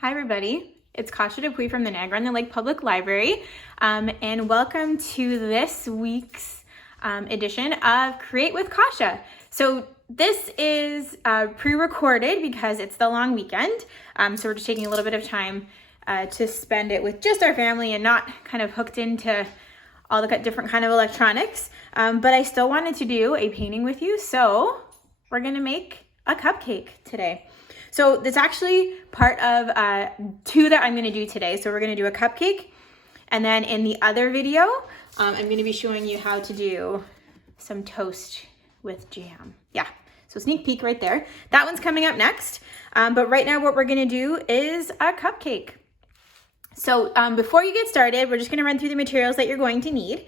Hi everybody, it's Kasia from the Niagara-on-the-Lake Public Library, and welcome to this week's edition of Create with Kasia. So this is pre-recorded because it's the long weekend, so we're just taking a little bit of time to spend it with just our family and not kind of hooked into all the different kind of electronics, but I still wanted to do a painting with you, so we're gonna make a cupcake today. So that's actually part of two that I'm gonna do today. So we're gonna do a cupcake, and then in the other video, I'm gonna be showing you how to do some toast with jam. Yeah, so sneak peek right there. That one's coming up next. But right now what we're gonna do is a cupcake. So before you get started, we're just gonna run through the materials that you're going to need.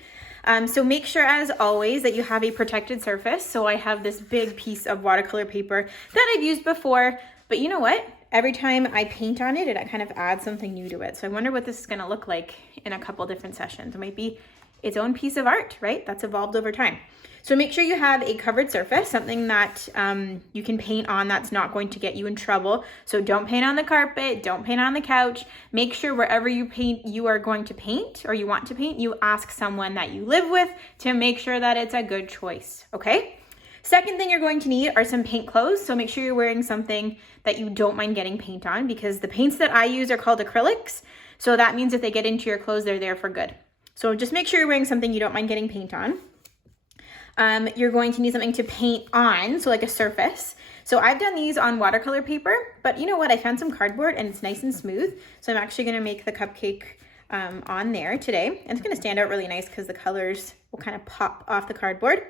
So make sure, as always, that you have a protected surface. So I have this big piece of watercolor paper that I've used before, but you know what? Every time I paint on it, it kind of adds something new to it. So I wonder what this is gonna look like in a couple different sessions. It might be its own piece of art, right? That's evolved over time. So make sure you have a covered surface, something that you can paint on that's not going to get you in trouble. So don't paint on the carpet, don't paint on the couch. Make sure wherever you are going to paint or you want to paint, you ask someone that you live with to make sure that it's a good choice, okay? Second thing you're going to need are some paint clothes. So make sure you're wearing something that you don't mind getting paint on, because the paints that I use are called acrylics. So that means if they get into your clothes, they're there for good. So just make sure you're wearing something you don't mind getting paint on. You're going to need something to paint on, so like a surface. So I've done these on watercolor paper, but you know what? I found some cardboard and it's nice and smooth. So I'm actually gonna make the cupcake on there today. And it's gonna stand out really nice because the colors will kind of pop off the cardboard.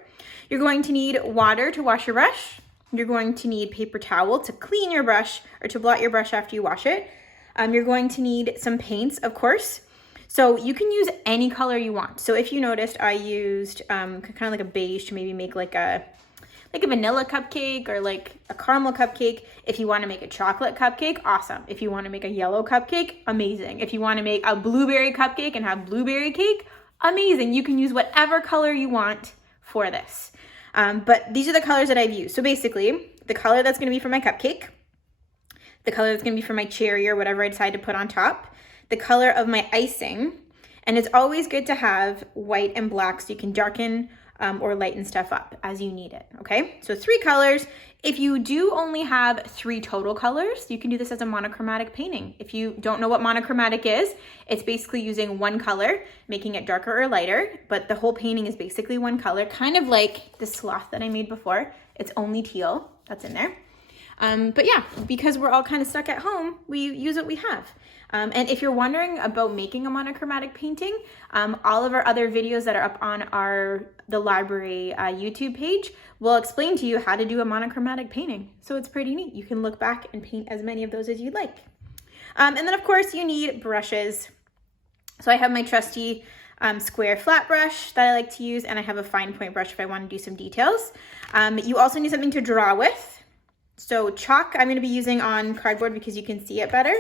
You're going to need water to wash your brush. You're going to need paper towel to clean your brush or to blot your brush after you wash it. You're going to need some paints, of course. So you can use any color you want. So if you noticed, I used kind of like a beige to maybe make like a vanilla cupcake or like a caramel cupcake. If you want to make a chocolate cupcake, awesome. If you want to make a yellow cupcake, amazing. If you want to make a blueberry cupcake and have blueberry cake, amazing. You can use whatever color you want for this. But these are the colors that I've used. So basically, the color that's going to be for my cupcake, the color that's going to be for my cherry or whatever I decide to put on top, the color of my icing, and it's always good to have white and black so you can darken or lighten stuff up as you need it, okay? So 3 colors. If you do only have 3 total colors, you can do this as a monochromatic painting. If you don't know what monochromatic is, it's basically using one color, making it darker or lighter, but the whole painting is basically one color, kind of like the sloth that I made before. It's only teal, that's in there. But yeah, because we're all kind of stuck at home, we use what we have. And if you're wondering about making a monochromatic painting, all of our other videos that are up on the library YouTube page will explain to you how to do a monochromatic painting. So it's pretty neat. You can look back and paint as many of those as you'd like. And then of course you need brushes. So I have my trusty square flat brush that I like to use, and I have a fine point brush if I want to do some details. You also need something to draw with. So chalk I'm going to be using on cardboard because you can see it better.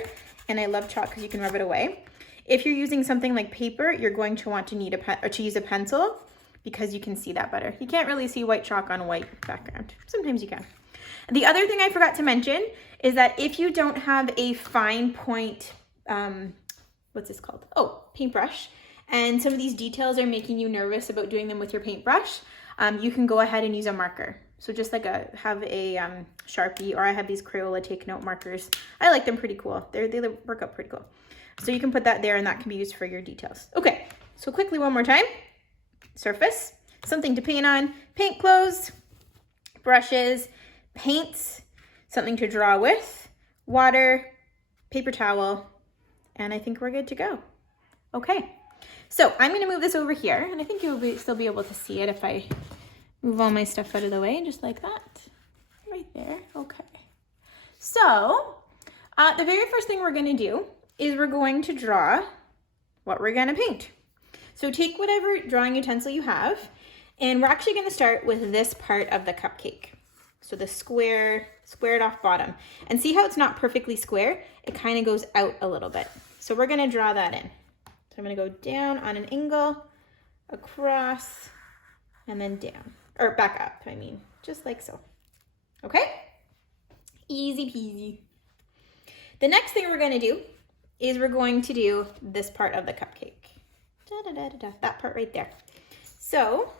And I love chalk because you can rub it away. If you're using something like paper, you're going to want to need to use a pencil because you can see that better. You can't really see white chalk on a white background. Sometimes you can. The other thing I forgot to mention is that if you don't have a fine point, what's this called? Oh, paintbrush. And some of these details are making you nervous about doing them with your paintbrush, you can go ahead and use a marker. So just like have a Sharpie, or I have these Crayola take note markers. I like them, pretty cool. They work out pretty cool. So you can put that there and that can be used for your details. Okay, so quickly one more time. Surface, something to paint on, paint clothes, brushes, paints, something to draw with, water, paper towel, and I think we're good to go. Okay, so I'm gonna move this over here, and I think you'll still be able to see it if I move all my stuff out of the way, just like that. Right there, okay. So, the very first thing we're gonna do is we're going to draw what we're gonna paint. So take whatever drawing utensil you have, and we're actually gonna start with this part of the cupcake. So the squared off bottom. And see how it's not perfectly square? It kind of goes out a little bit. So we're gonna draw that in. So I'm gonna go down on an angle, across, and then down. Or back up, I mean, just like so. Okay? Easy peasy. The next thing we're going to do is we're going to do this part of the cupcake. That part right there. So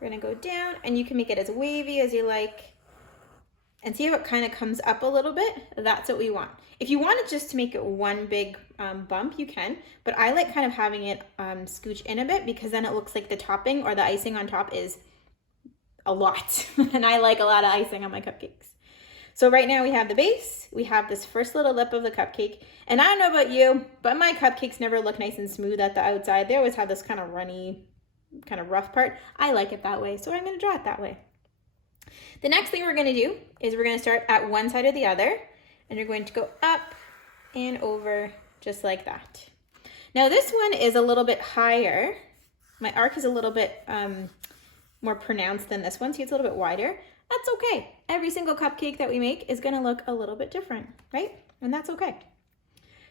we're going to go down, and you can make it as wavy as you like. And see how it kind of comes up a little bit? That's what we want. If you want it just to make it one big bump, you can. But I like kind of having it scooch in a bit, because then it looks like the topping or the icing on top is a lot. And I like a lot of icing on my cupcakes. So right now we have the base. We have this first little lip of the cupcake. And I don't know about you, but my cupcakes never look nice and smooth at the outside. They always have this kind of runny, kind of rough part. I like it that way, so I'm going to draw it that way. The next thing we're going to do is we're going to start at one side or the other, and you're going to go up and over just like that. Now this one is a little bit higher. My arc is a little bit more pronounced than this one. See, it's a little bit wider. That's okay. Every single cupcake that we make is going to look a little bit different, right? And that's okay.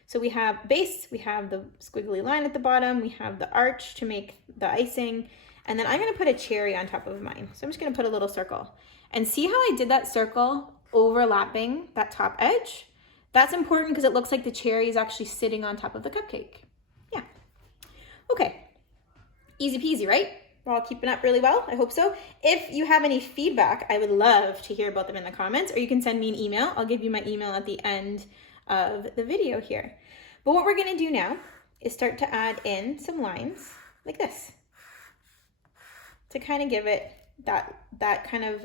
So we have base, we have the squiggly line at the bottom, we have the arch to make the icing, and then I'm going to put a cherry on top of mine. So I'm just going to put a little circle. And see how I did that circle overlapping that top edge? That's important because it looks like the cherry is actually sitting on top of the cupcake. Yeah. Okay. Easy peasy, right? We're all keeping up really well. I hope so. If you have any feedback, I would love to hear about them in the comments, or you can send me an email. I'll give you my email at the end of the video here. But what we're going to do now is start to add in some lines like this to kind of give it that kind of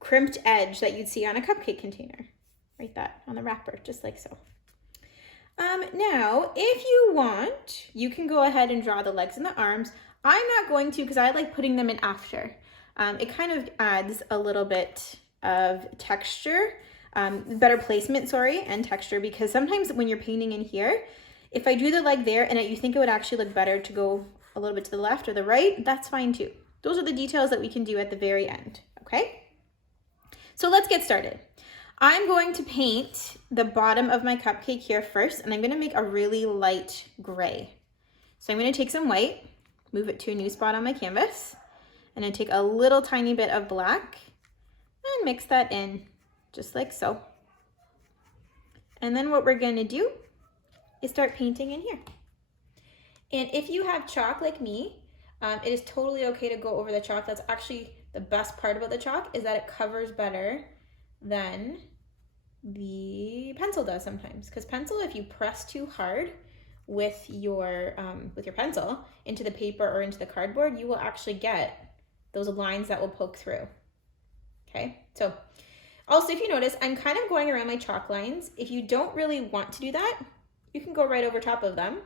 crimped edge that you'd see on a cupcake container, right? That on the wrapper, just like so. Now, if you want, you can go ahead and draw the legs and the arms. I'm not going to, because I like putting them in after. It kind of adds a little bit of texture, better placement, sorry, and texture, because sometimes when you're painting in here, if I do the leg there and you think it would actually look better to go a little bit to the left or the right, that's fine too. Those are the details that we can do at the very end, okay? So let's get started. I'm going to paint the bottom of my cupcake here first, and I'm going to make a really light gray. So I'm going to take some white, move it to a new spot on my canvas, and then take a little tiny bit of black and mix that in just like so. And then what we're going to do is start painting in here. And if you have chalk like me, it is totally okay to go over the chalk. That's actually the best part about the chalk, is that it covers better than the pencil does sometimes. Because pencil, if you press too hard with your pencil into the paper or into the cardboard, you will actually get those lines that will poke through. Okay, so also if you notice, I'm kind of going around my chalk lines. If you don't really want to do that, you can go right over top of them.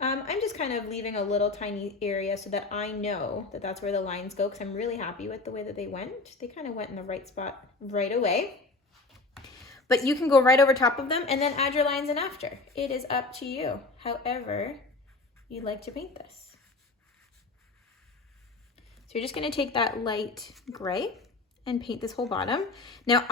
I'm just kind of leaving a little tiny area so that I know that that's where the lines go, because I'm really happy with the way that they went. They kind of went in the right spot right away. But you can go right over top of them and then add your lines in after. It is up to you, however you'd like to paint this. So you're just going to take that light gray and paint this whole bottom. Now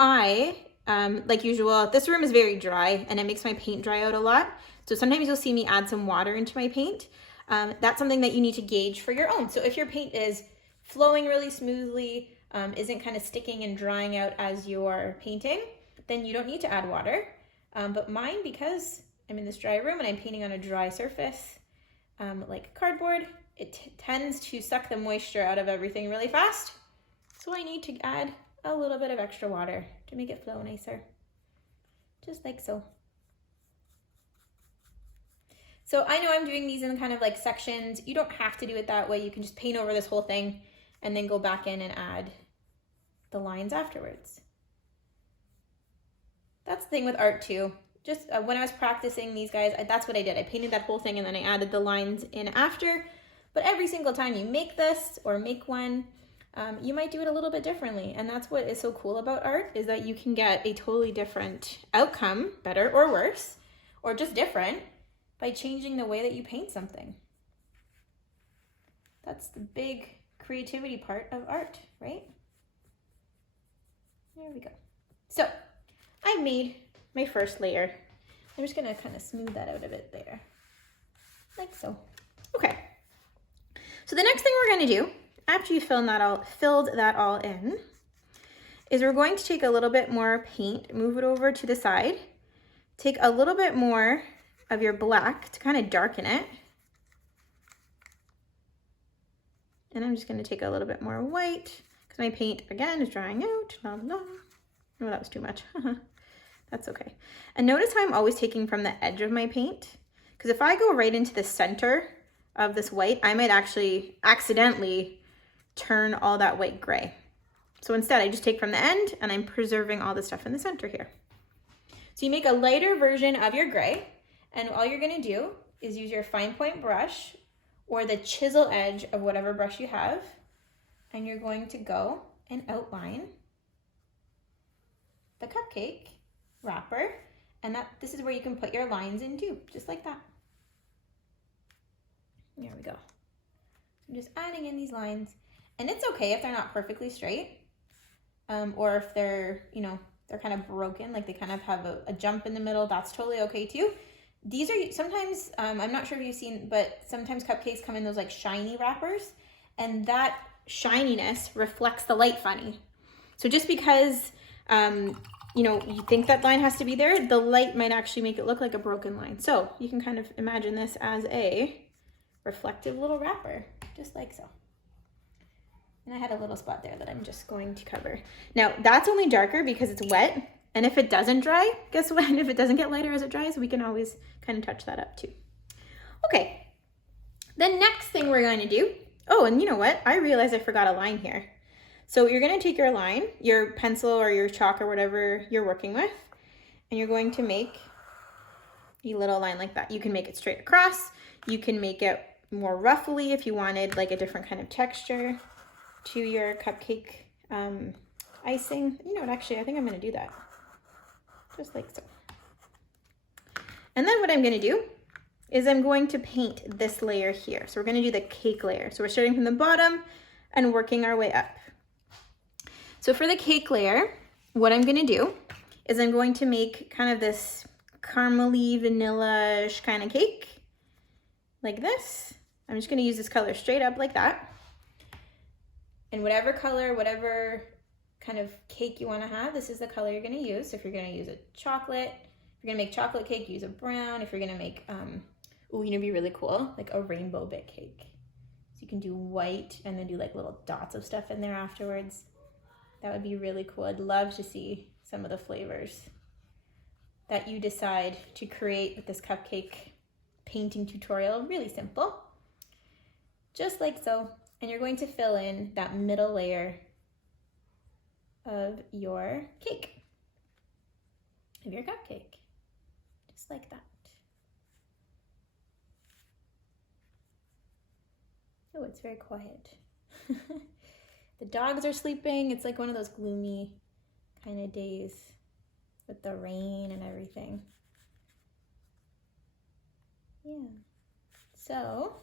like usual, this room is very dry and it makes my paint dry out a lot. So sometimes you'll see me add some water into my paint. That's something that you need to gauge for your own. So if your paint is flowing really smoothly, isn't kind of sticking and drying out as you're painting, then you don't need to add water. But mine, because I'm in this dry room and I'm painting on a dry surface, like cardboard, it tends to suck the moisture out of everything really fast. So I need to add a little bit of extra water to make it flow nicer, just like so. So I know I'm doing these in kind of like sections. You don't have to do it that way. You can just paint over this whole thing and then go back in and add the lines afterwards. That's the thing with art too. Just when I was practicing these guys, that's what I did. I painted that whole thing and then I added the lines in after. But every single time you make this or make one, you might do it a little bit differently. And that's what is so cool about art, is that you can get a totally different outcome, better or worse, or just different, by changing the way that you paint something. That's the big creativity part of art, right? There we go. So I've made my first layer. I'm just gonna kind of smooth that out a bit there, like so. Okay, so the next thing we're gonna do, after you filled that all in, is we're going to take a little bit more paint, move it over to the side, take a little bit more of your black to kind of darken it. And I'm just going to take a little bit more white because my paint, again, is drying out. La, la. Oh, that was too much. That's okay. And notice how I'm always taking from the edge of my paint, because if I go right into the center of this white, I might actually accidentally turn all that white gray. So instead, I just take from the end and I'm preserving all the stuff in the center here. So you make a lighter version of your gray, and all you're going to do is use your fine point brush or the chisel edge of whatever brush you have, and you're going to go and outline the cupcake wrapper, and this is where you can put your lines in too, just like that. There we go. I'm just adding in these lines, and it's okay if they're not perfectly straight, or if they're, you know, they're kind of broken, like they kind of have a jump in the middle. That's totally okay too. These are sometimes, I'm not sure if you've seen, but sometimes cupcakes come in those like shiny wrappers, and that shininess reflects the light funny. So just because, you know, you think that line has to be there, the light might actually make it look like a broken line. So you can kind of imagine this as a reflective little wrapper, just like so. And I had a little spot there that I'm just going to cover. Now that's only darker because it's wet. And if it doesn't dry, guess what? If it doesn't get lighter as it dries, we can always kind of touch that up too. Okay, the next thing we're going to do, oh, and you know what? I realized I forgot a line here. So you're going to take your line, your pencil or your chalk or whatever you're working with, and you're going to make a little line like that. You can make it straight across. You can make it more ruffly if you wanted like a different kind of texture to your cupcake icing. You know what, actually, I think I'm going to do that. Just like so. And then what I'm going to do is I'm going to paint this layer here. So we're going to do the cake layer. So we're starting from the bottom and working our way up. So for the cake layer, what I'm going to do is I'm going to make kind of this caramely, vanilla-ish kind of cake, like this. I'm just going to use this color straight up like that. And whatever color, whatever kind of cake you want to have, this is the color you're going to use. So if you're going to use a chocolate, if you're going to make chocolate cake, use a brown. If you're going to make, ooh, you know, be really cool, like a rainbow bit cake. So you can do white and then do like little dots of stuff in there afterwards. That would be really cool. I'd love to see some of the flavors that you decide to create with this cupcake painting tutorial. Really simple, just like so. And you're going to fill in that middle layer of your cake, of your cupcake, just like that. Oh, it's very quiet. The dogs are sleeping. It's like one of those gloomy kind of days with the rain and everything. Yeah. So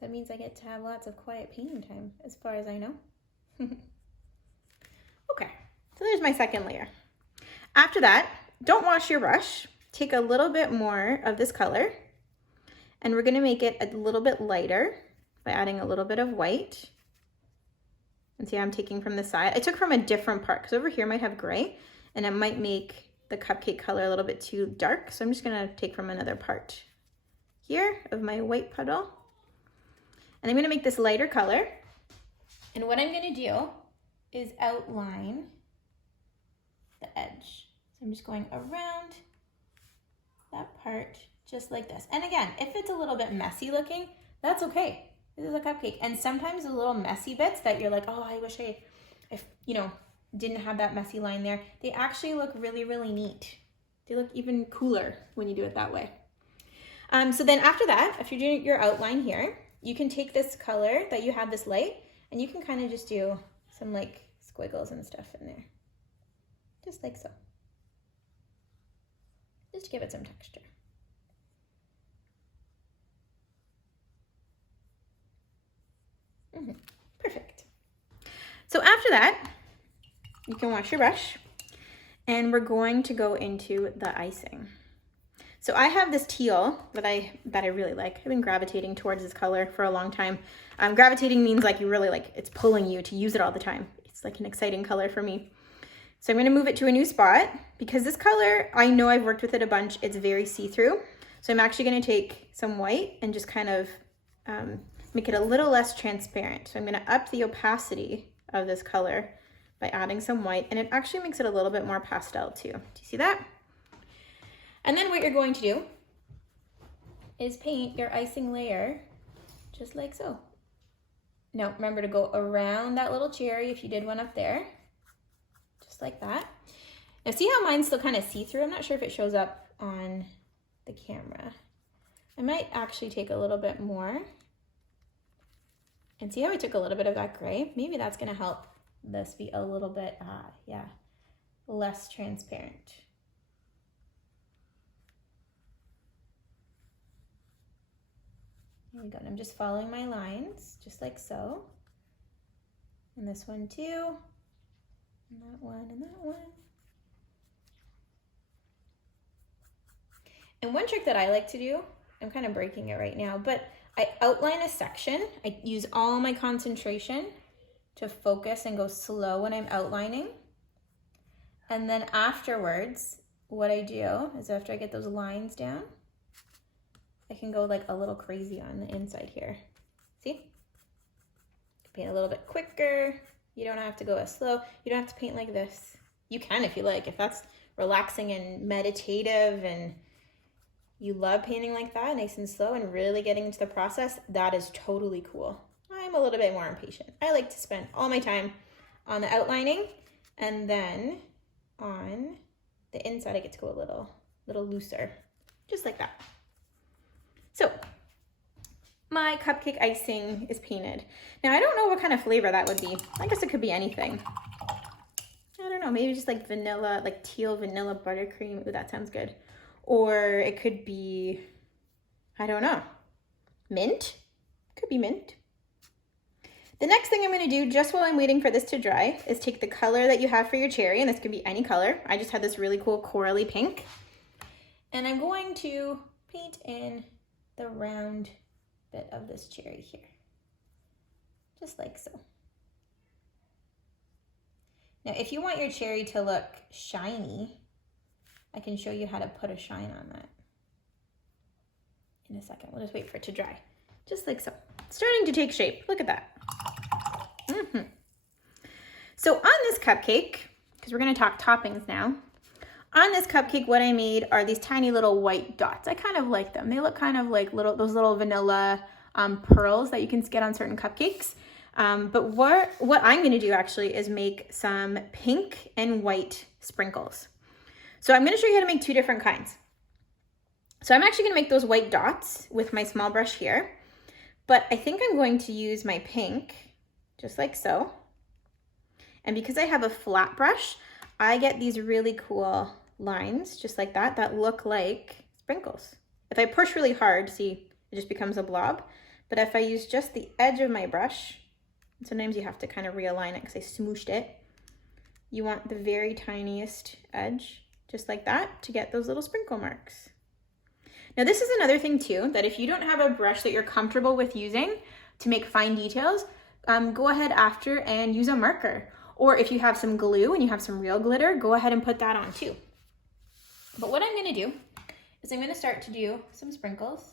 that means I get to have lots of quiet painting time, as far as I know. Okay, so there's my second layer. After that, don't wash your brush. Take a little bit more of this color, and we're gonna make it a little bit lighter by adding a little bit of white. And see, I'm taking from the side. I took from a different part, because over here might have gray, and it might make the cupcake color a little bit too dark. So I'm just gonna take from another part here of my white puddle. And I'm gonna make this lighter color. And what I'm gonna do is outline the edge. So I'm just going around that part just like this. And again, if it's a little bit messy looking, that's okay. This is a cupcake. And sometimes the little messy bits that you're like, oh, I wish I you know, didn't have that messy line there, they actually look really, really neat. They look even cooler when you do it that way. So then after that, if you're doing your outline here, you can take this color that you have, this light, and you can kind of just do some like squiggles and stuff in there. Just like so. Just to give it some texture. Perfect. So after that, you can wash your brush, and we're going to go into the icing. So I have this teal that I really like. I've been gravitating towards this color for a long time. Gravitating means like you really like, it's pulling you to use it all the time. It's like an exciting color for me. So I'm gonna move it to a new spot because this color, I know I've worked with it a bunch. It's very see-through. So I'm actually gonna take some white and just kind of make it a little less transparent. So I'm gonna up the opacity of this color by adding some white, and it actually makes it a little bit more pastel too. Do you see that? And then what you're going to do is paint your icing layer just like so. Now remember to go around that little cherry if you did one up there, just like that. Now see how mine's still kind of see-through? I'm not sure if it shows up on the camera. I might actually take a little bit more. And see how I took a little bit of that gray? Maybe that's gonna help this be a little bit, less transparent. There we go, and I'm just following my lines, just like so. And this one too, and that one, and that one. And one trick that I like to do, I'm kind of breaking it right now, but I outline a section. I use all my concentration to focus and go slow when I'm outlining. And then afterwards, what I do is after I get those lines down, I can go like a little crazy on the inside here. See? Paint a little bit quicker. You don't have to go as slow. You don't have to paint like this. You can if you like, if that's relaxing and meditative and you love painting like that, nice and slow and really getting into the process, that is totally cool. I'm a little bit more impatient. I like to spend all my time on the outlining, and then on the inside I get to go a little looser, just like that. So my cupcake icing is painted. Now I don't know what kind of flavor that would be. I guess it could be anything. I don't know, maybe just like vanilla, like teal vanilla buttercream. Ooh, that sounds good. Or it could be, I don't know, mint? Could be mint. The next thing I'm gonna do, just while I'm waiting for this to dry, is take the color that you have for your cherry, and this could be any color. I just had this really cool corally pink. And I'm going to paint in the round bit of this cherry here, just like so. Now, if you want your cherry to look shiny, I can show you how to put a shine on that in a second. We'll just wait for it to dry, just like so. It's starting to take shape, look at that. So on this cupcake, because we're gonna talk toppings now, on this cupcake, what I made are these tiny little white dots. I kind of like them. They look kind of like those little vanilla pearls that you can get on certain cupcakes. But what I'm gonna do actually is make some pink and white sprinkles. So I'm gonna show you how to make two different kinds. So I'm actually gonna make those white dots with my small brush here, but I think I'm going to use my pink, just like so. And because I have a flat brush, I get these really cool lines, just like that, that look like sprinkles. If I push really hard, see, it just becomes a blob. But if I use just the edge of my brush, sometimes you have to kind of realign it because I smooshed it. You want the very tiniest edge, just like that, to get those little sprinkle marks. Now this is another thing too, that if you don't have a brush that you're comfortable with using to make fine details, go ahead after and use a marker. Or if you have some glue and you have some real glitter, go ahead and put that on too. But what I'm gonna do is I'm gonna start to do some sprinkles,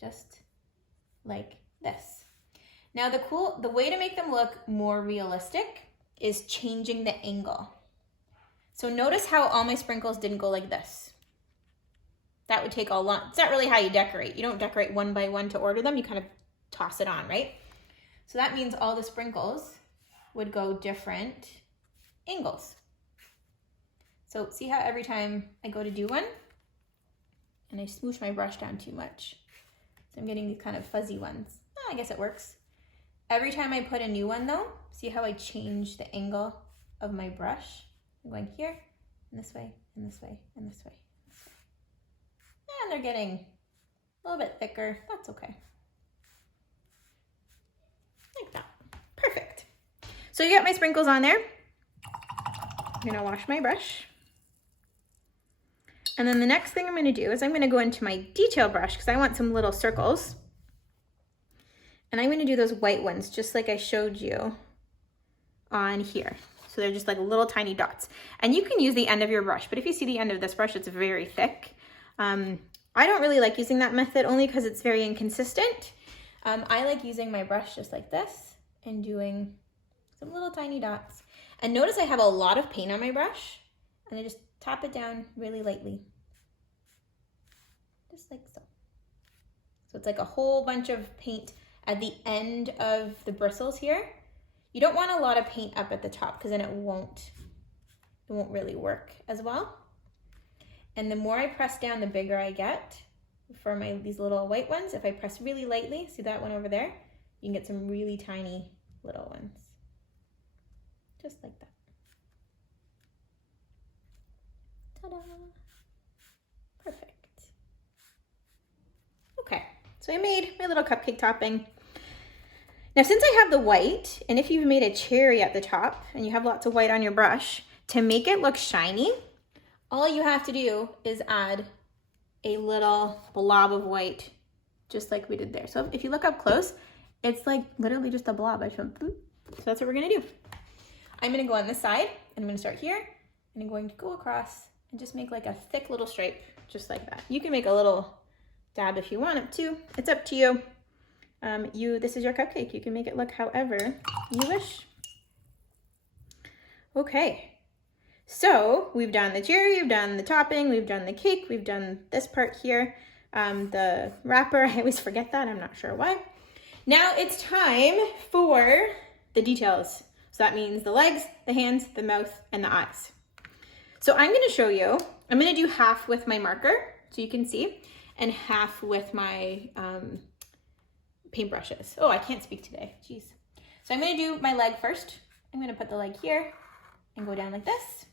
just like this. Now the way to make them look more realistic is changing the angle. So notice how all my sprinkles didn't go like this. That would take a lot. It's not really how you decorate. You don't decorate one by one to order them. You kind of toss it on, right? So that means all the sprinkles would go different angles. So see how every time I go to do one, and I smoosh my brush down too much. So I'm getting these kind of fuzzy ones. I guess it works. Every time I put a new one though, see how I change the angle of my brush? I'm going here, and this way, and this way, and this way, and this way. And they're getting a little bit thicker. That's okay. Like that. Perfect. So you got my sprinkles on there. I'm gonna wash my brush. And then the next thing I'm gonna do is I'm gonna go into my detail brush because I want some little circles. And I'm gonna do those white ones just like I showed you on here. So they're just like little tiny dots. And you can use the end of your brush, but if you see the end of this brush, it's very thick. I don't really like using that method only because it's very inconsistent. I like using my brush just like this and doing some little tiny dots. And notice I have a lot of paint on my brush and I just tap it down really lightly. Just like so. So it's like a whole bunch of paint at the end of the bristles here. You don't want a lot of paint up at the top because then it won't really work as well. And the more I press down, the bigger I get for these little white ones. If I press really lightly, see that one over there? You can get some really tiny little ones. Just like that. Ta-da! Perfect. Okay, so I made my little cupcake topping. Now, since I have the white, and if you've made a cherry at the top and you have lots of white on your brush, to make it look shiny, all you have to do is add a little blob of white, just like we did there. So if you look up close, it's like literally just a blob. So that's what we're gonna do. I'm gonna go on this side, and I'm gonna start here, and I'm going to go across and just make like a thick little stripe, just like that. You can make a little dab if you want it to. It's up to you. This is your cupcake. You can make it look however you wish. Okay. So we've done the cherry, we've done the topping, we've done the cake, we've done this part here, the wrapper. I always forget that, I'm not sure why. Now it's time for the details. So that means the legs, the hands, the mouth, and the eyes. So I'm gonna show you, I'm gonna do half with my marker, so you can see, and half with my paintbrushes. Oh, I can't speak today, jeez. So I'm gonna do my leg first. I'm gonna put the leg here and go down like this.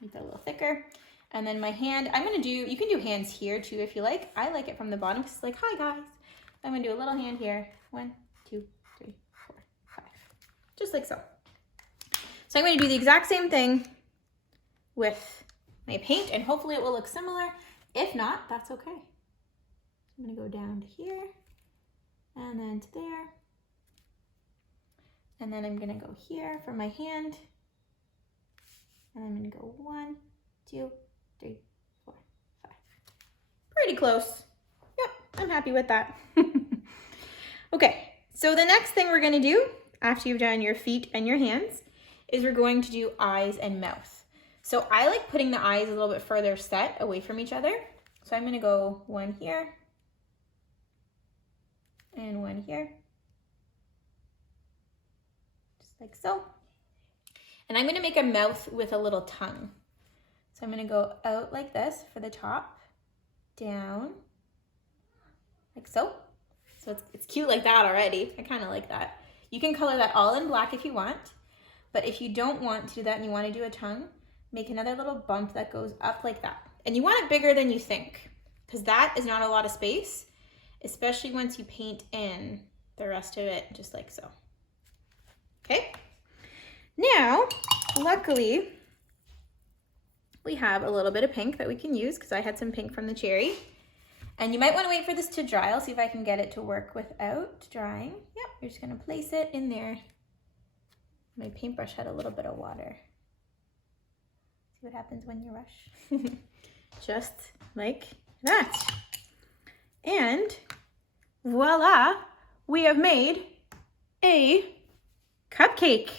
Make that a little thicker. And then my hand, you can do hands here too if you like. I like it from the bottom because it's like, hi guys. I'm gonna do a little hand here. 1, 2, 3, 4, 5. Just like so. So I'm gonna do the exact same thing with my paint and hopefully it will look similar. If not, that's okay. I'm gonna go down to here and then to there. And then I'm gonna go here for my hand. And I'm gonna go 1, 2, 3, 4, 5. Pretty close. Yep, I'm happy with that. Okay, so the next thing we're gonna do after you've done your feet and your hands is we're going to do eyes and mouth. So I like putting the eyes a little bit further set away from each other. So I'm gonna go 1 here and 1 here. Just like so. And I'm gonna make a mouth with a little tongue. So I'm gonna go out like this for the top, down, like so. So it's cute like that already. I kinda like that. You can color that all in black if you want, but if you don't want to do that and you wanna do a tongue, make another little bump that goes up like that. And you want it bigger than you think, because that is not a lot of space, especially once you paint in the rest of it, just like so. Okay? Now, luckily, we have a little bit of pink that we can use because I had some pink from the cherry. And you might want to wait for this to dry. I'll see if I can get it to work without drying. Yep, you're just going to place it in there. My paintbrush had a little bit of water. See what happens when you rush. Just like that. And voila, we have made a cupcake.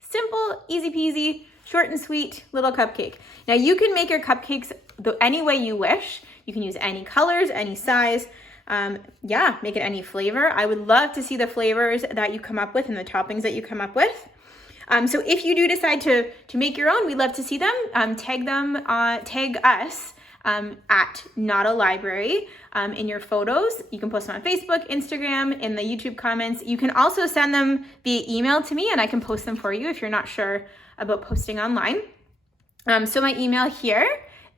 Simple, easy peasy, short and sweet little cupcake. Now you can make your cupcakes any way you wish. You can use any colors, any size. Yeah, make it any flavor. I would love to see the flavors that you come up with and the toppings that you come up with. So if you do decide to make your own, we'd love to see them. Tag us at NOTLLibrary in your photos. You can post them on Facebook, Instagram, in the YouTube comments. You can also send them via email to me and I can post them for you if you're not sure about posting online. So my email here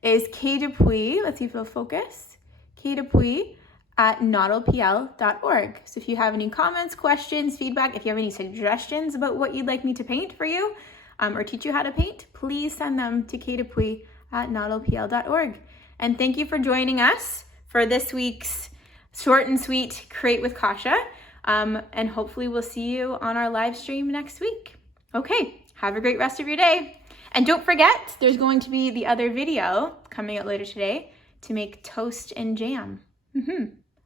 is kdupuis, let's see if it'll focus, kdupuis@notlpl.org. So if you have any comments, questions, feedback, if you have any suggestions about what you'd like me to paint for you or teach you how to paint, please send them to kdupuis@notlpl.org. And thank you for joining us for this week's short and sweet Create with Kasia. And hopefully we'll see you on our live stream next week. Okay, have a great rest of your day. And don't forget, there's going to be the other video coming out later today to make toast and jam.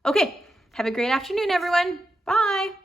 Okay, have a great afternoon, everyone. Bye.